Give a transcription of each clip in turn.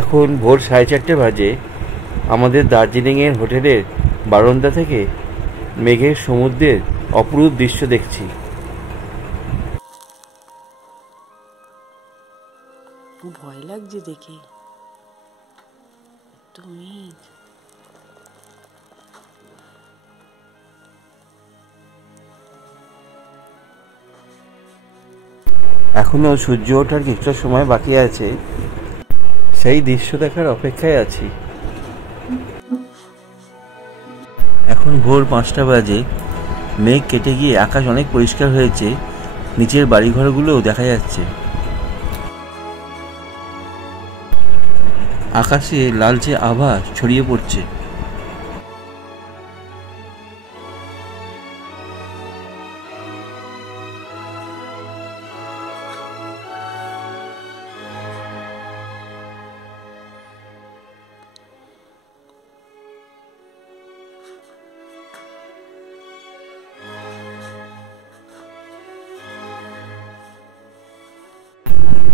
এখন ভোর 4:30 বাজে। আমাদের দার্জিলিংয়ের হোটেলের বারান্দা থেকে মেঘের সমুদ্রের অপরূপ দৃশ্য দেখছি। ভয় লাগছে দেখে। তুমি এখনো সূর্য ওঠার কিছুটা সময় বাকি আছে, সেই দৃশ্য দেখার অপেক্ষায় আছি। এখন ভোর 5টা বাজে। মেঘ কেটে গিয়ে আকাশ অনেক পরিষ্কার হয়েছে, নিচের বাড়িঘরগুলোও দেখা যাচ্ছে। আকাশে লালচে আভা ছড়িয়ে পড়ছে।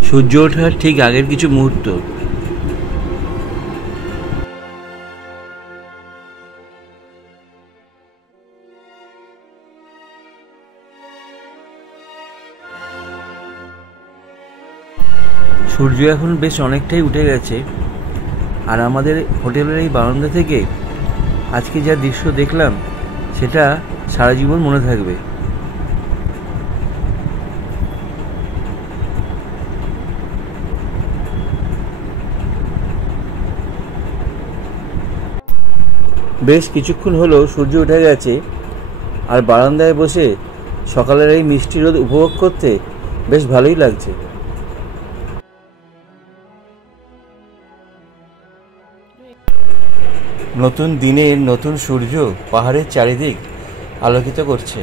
সূর্য ওঠার ঠিক আগের কিছু মুহূর্ত। সূর্য এখন বেশ অনেকটাই উঠে গেছে, আর আমাদের হোটেলের এই বারান্দা থেকে আজকে যা দৃশ্য দেখলাম সেটা সারা জীবন মনে থাকবে। বেশ কিছুক্ষণ হলো সূর্য উঠে গেছে, আর বারান্দায় বসে সকালের এই মিষ্টি রোদ উপভোগ করতে বেশ ভালোই লাগছে। নতুন দিনের নতুন সূর্য পাহাড়ের চারিদিক আলোকিত করছে।